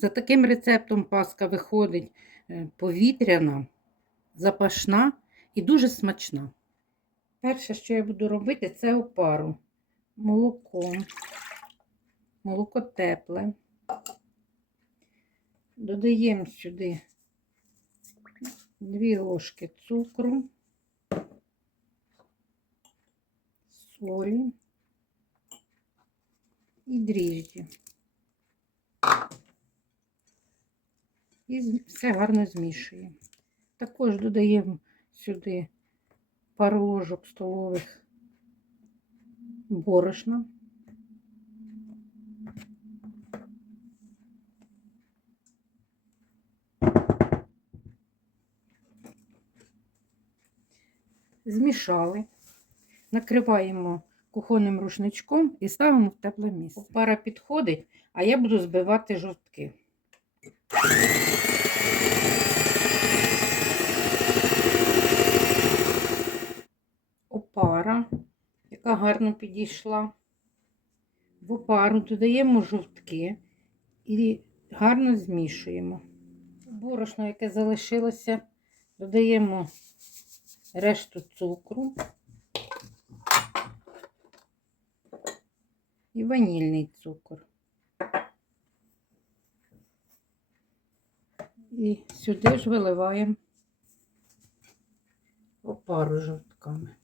За таким рецептом паска виходить е, повітряна, запашна і дуже смачна. Перше, що я буду робити, це опару. Молоко. Молоко тепле. Додаємо сюди 2 ложки цукру, солі і дріжджі. І все гарно змішуємо. Також додаємо сюди пару ложок столових борошна. Змішали, накриваємо кухонним рушничком і ставимо в тепле місце. Пара підходить, а я буду збивати жовтки. Опара, яка гарно підійшла. В опару додаємо жовтки і гарно змішуємо. Борошно, яке залишилося, додаємо решту цукру і ванільний цукор. І сюди ж виливаємо опару жовтками.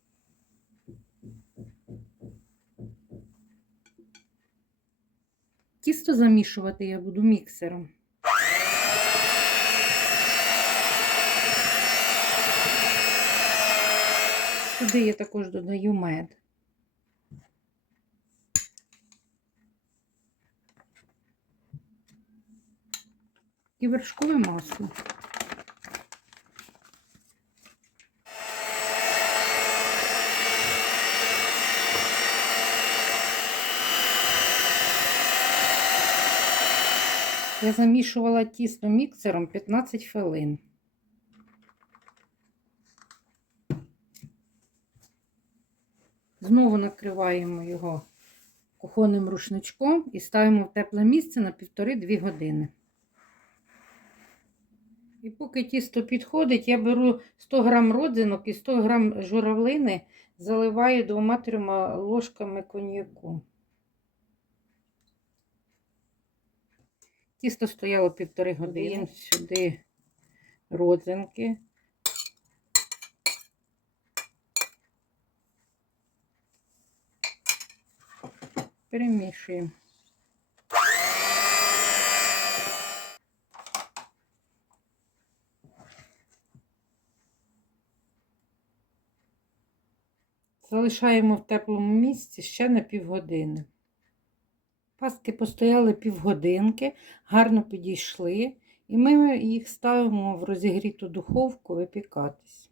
Тісто замішувати я буду міксером. Сюди я також додаю мед. І вершкове масло. Я замішувала тісто міксером 15 хвилин. Знову накриваємо його кухонним рушничком і ставимо в тепле місце на 1,5-2 години. І поки тісто підходить, я беру 100 г родзинок і 100 г журавлини, заливаю двома-трьома ложками коньяку. Тісто стояло півтори години. Сюди родзинки. Перемішуємо. Залишаємо в теплому місці ще на півгодини. Паски постояли півгодинки, гарно підійшли, і ми їх ставимо в розігріту духовку випікатись.